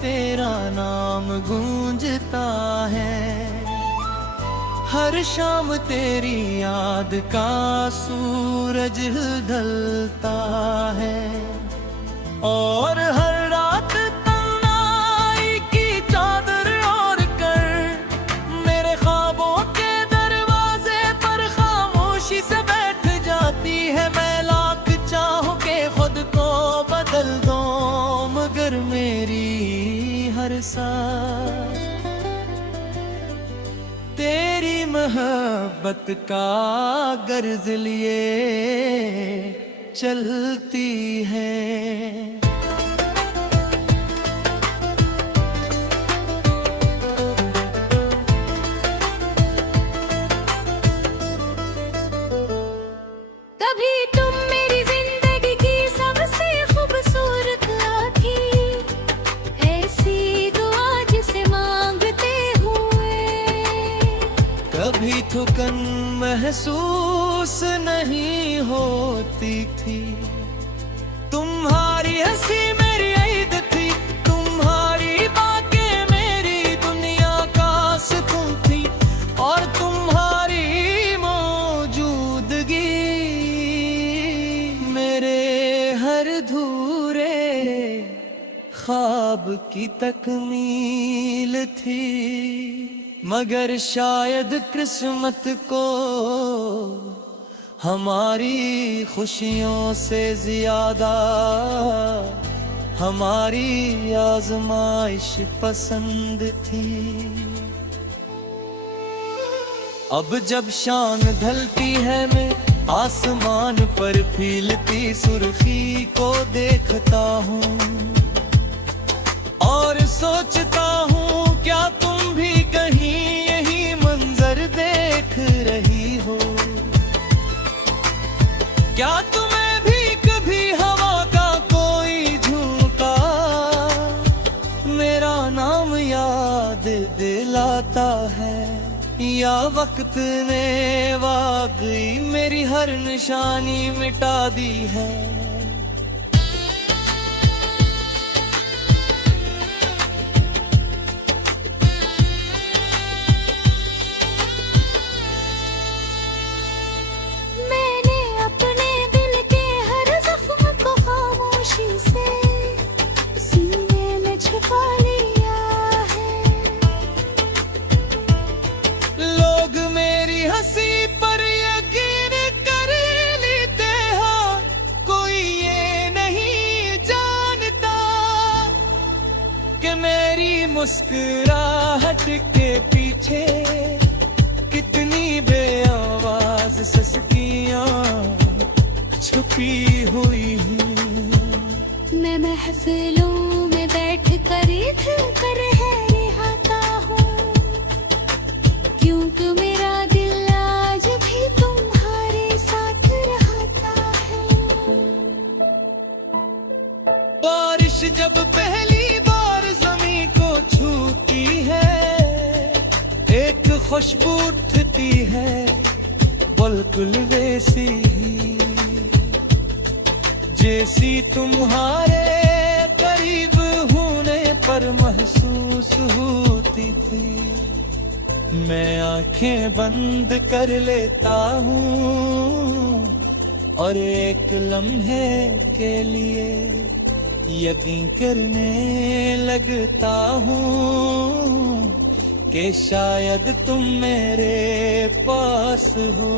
तेरा नाम गूंजता है। हर शाम तेरी याद का सूरज ढलता है और हर रात तन्हाई की चादर ओढ़ कर मेरे ख्वाबों के दरवाजे पर खामोशी से बैठ जाती है। मैं लाख चाहूं के खुद को बदल दूं मगर मेरी हर सांस तेरी मोहब्बत का गर्ज लिए चलती है। कभी तुम मेरी जिंदगी की सबसे खूबसूरत आँखी, ऐसी दुआ जिसे मांगते हुए कभी थकन महसूस नहीं होती थी। तुम्हारी हंसी मेरी ईद थी, तुम्हारी बातें मेरी दुनिया का सुकून थी और तुम्हारी मौजूदगी मेरे हर अधूरे ख्वाब की तकमील थी। मगर शायद किस्मत को हमारी खुशियों से ज्यादा हमारी आजमाइश पसंद थी। अब जब शाम ढलती है मैं आसमान पर फीलती सुर्खी को देखता हूँ और सोचता हूँ क्या तुम भी कहीं यही मंजर देख रही हो। क्या तुम्हें भी कभी हवा का कोई झोंका मेरा नाम याद दिलाता है, या वक्त ने वाकई मेरी हर निशानी मिटा दी है। मुस्कुराहट के पीछे कितनी बेआवाज सस्तियां छुपी हुई हैं। मैं महफिलों में बैठ कर कर रिहाता हूँ, क्योंकि मेरा दिल आज भी तुम्हारे साथ रहता है। बारिश जब पहली छूती है एक खुशबू उठती है बिल्कुल वैसी जैसी तुम्हारे करीब होने पर महसूस होती थी। मैं आंखें बंद कर लेता हूँ और एक लम्हे के लिए यकीन करने लगता हूँ कि शायद तुम मेरे पास हो।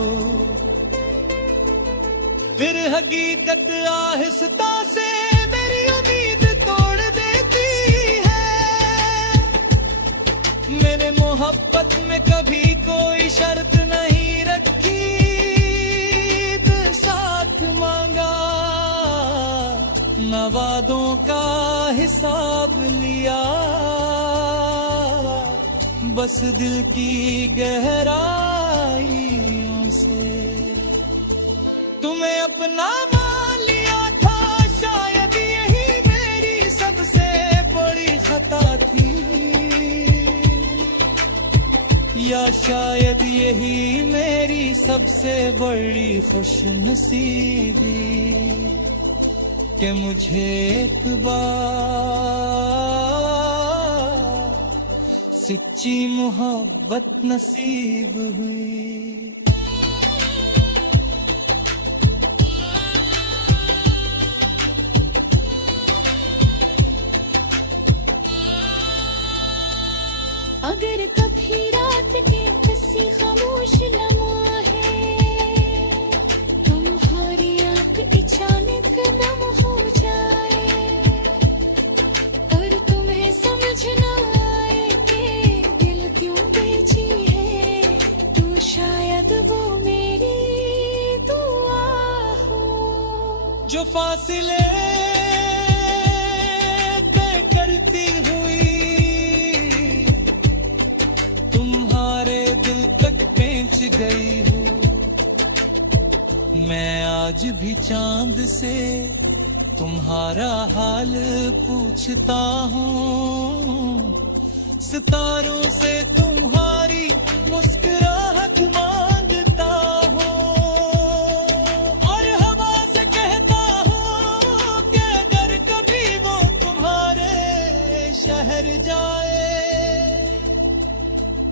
फिर हकीकत आहिस्ता से मेरी उम्मीद तोड़ देती है। मैंने मोहब्बत में कभी कोई शर्त नहीं रखी, साथ मांगा न वादों का हिसाब लिया, बस दिल की गहराइयों से तुम्हें अपना मान लिया था। शायद यही मेरी सबसे बड़ी खता थी, या शायद यही मेरी सबसे बड़ी खुशनसीबी कि मुझे एक बार सच्ची मोहब्बत नसीब हुई। अगर कभी रात के हंसी खामोश लम्हा है, तुम्हारी आंख अचानक नम हो जाए और तुम्हें समझ न आए कि दिल क्यों बेची है, तो शायद वो मेरी दुआ हो। जो फासिले तय करती हुई तुम्हारे दिल तक पहुंच गई हूँ। मैं आज भी चांद से तुम्हारा हाल पूछता हूँ, सितारों से तुम्हारी मुस्कुराहट मांगता हूँ, और हवा से कहता हूँ कि अगर कभी वो तुम्हारे शहर जाए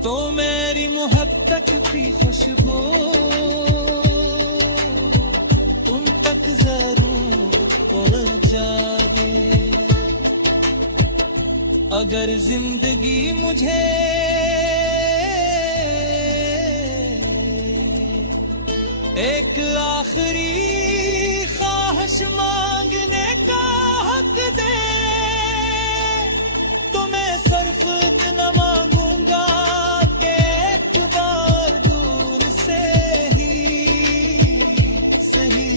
तो मेरी मोहब्बत की खुशबू तुम तक जरूर पहुंचाए। अगर जिंदगी मुझे एक आखिरी ख्वाहिश मांगने का हक दे, तो मैं सिर्फ इतना मांगूंगा कि एक बार दूर से ही सही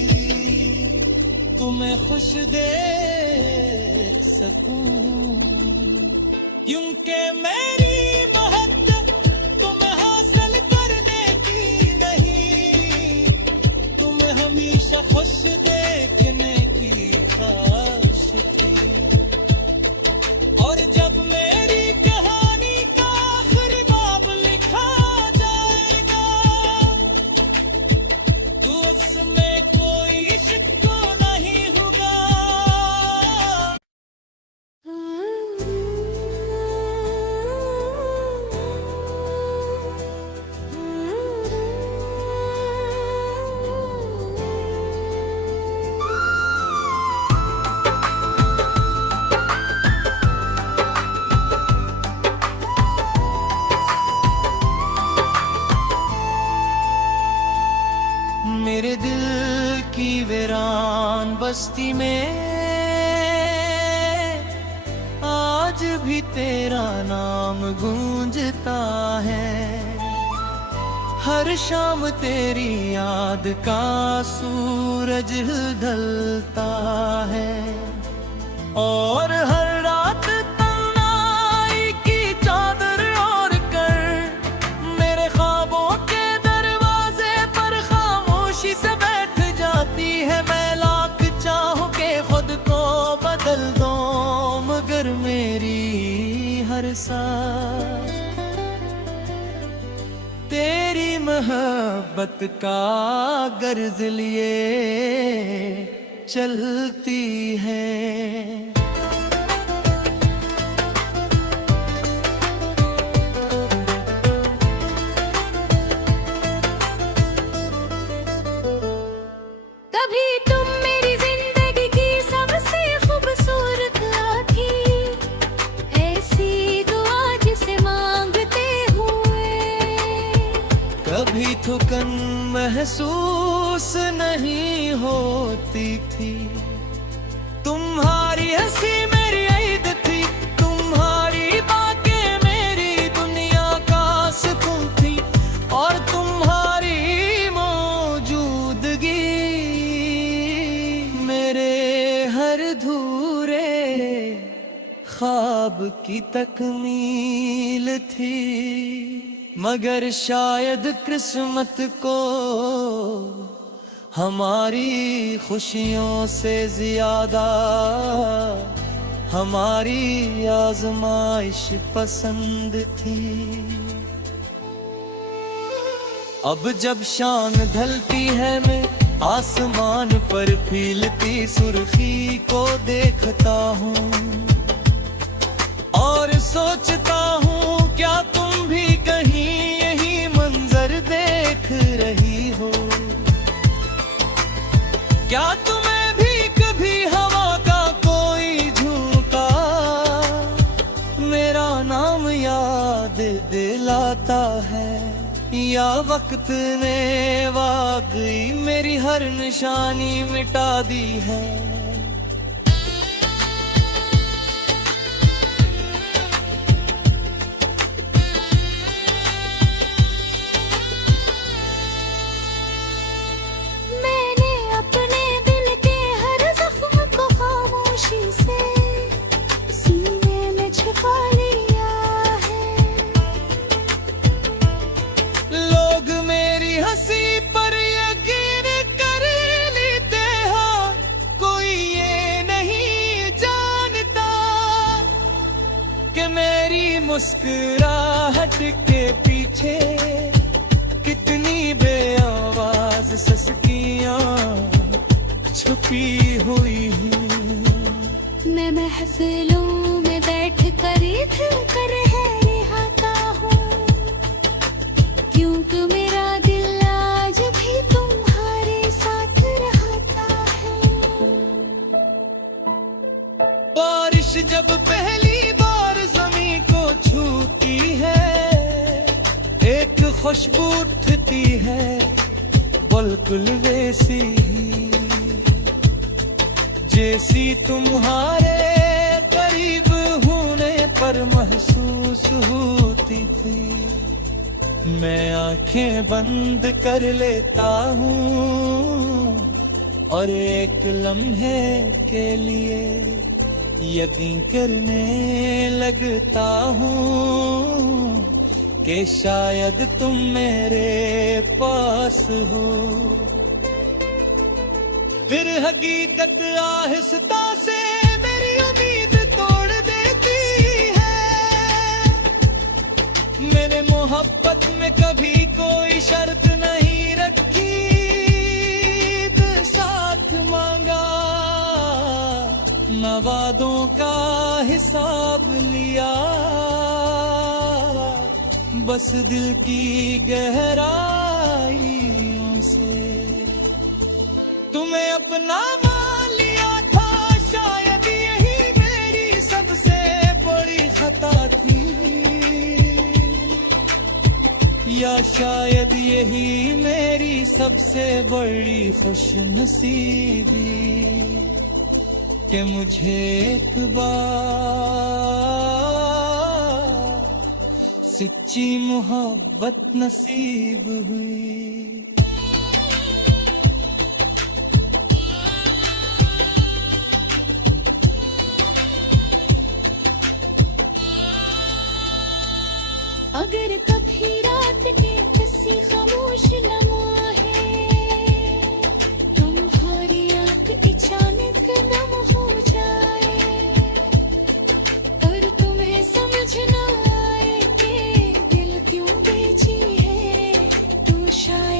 तुम्हें खुश देख सकूं, क्योंकि मेरी मोहब्बत तुम्हें हासिल करने की नहीं, तुम्हें हमेशा खुश देखने की ख्वाहिश थी। और जब मेरी कहानी का आखिरी बाब लिखा जाएगा, तो उसमें कोई इश्क नहीं होगा। मेरे दिल की वीरान बस्ती में आज भी तेरा नाम गूंजता है। हर शाम तेरी याद का सूरज ढलता है, और हर रात तन्हाई की चादर ओढ़ कर मेरे ख्वाबों के दरवाजे पर खामोशी से बैठ जाती है। मैं लाख चाहूं के खुद को बदल दो, मगर मेरी हर सांस तेरी मोहब्बत का गर्ज लिए चलती है। कभी तुम मेरी जिंदगी की सबसे खूबसूरत आँखी, ऐसी दुआ जिसे मांगते हुए कभी थकन महसूस नहीं होती थी। तुम्हारी हंसी मेरी ईद थी, तुम्हारी बातें मेरी दुनिया का सुकून थी, और तुम्हारी मौजूदगी मेरे हर धूरे ख्वाब की तकमील थी। मगर शायद किस्मत को हमारी खुशियों से ज्यादा हमारी आजमाइश पसंद थी। अब जब शाम ढलती है मैं आसमान पर फीलती सुर्खी को देखता हूँ और सोचता हूँ क्या क्या तुम्हें भी कभी हवा का कोई झोंका मेरा नाम याद दिलाता है, या वक्त ने वाकई मेरी हर निशानी मिटा दी है। मैंने अपने दिल के हर जख्म को खामोशी से सीने में छुपा लिया है। लोग मेरी हंसी पर यकीन कर लेते हैं, कोई ये नहीं जानता कि मेरी मुस्कुराहट के पीछे कितनी बेआवाज सस्कियां छुपी हुई हैं। मैं महफिलों में बैठ कर इधर कर है रिहाता हूँ, क्योंकि मेरा दिल आज भी तुम्हारे साथ रहता है। बारिश जब पहली बार जमीन को छूती है, एक खुशबू उठती है बिल्कुल वैसी ही जैसी तुम्हारे करीब होने पर महसूस होती थी। मैं आंखें बंद कर लेता हूँ और एक लम्हे के लिए यकीन करने लगता हूँ कि शायद तुम मेरे पास हो। फिर हकीकत आहिस्ता से मेरी उम्मीद तोड़ देती है। मैंने मोहब्बत में कभी कोई शर्त नहीं रखी, साथ मांगा न वादों का हिसाब लिया, बस दिल की गहराइयों से तुम्हें अपना मान लिया था। शायद यही मेरी सबसे बड़ी खता थी, या शायद यही मेरी सबसे बड़ी खुशनसीबी कि मुझे एक बार सच्ची मोहब्बत नसीब हुई। अगर कभी रात के किसी खामोश लम्हे तुम्हारी आंख अचानक नम हो जाए और तुम्हें समझ ना आए कि दिल क्यों बेची है, तो शायद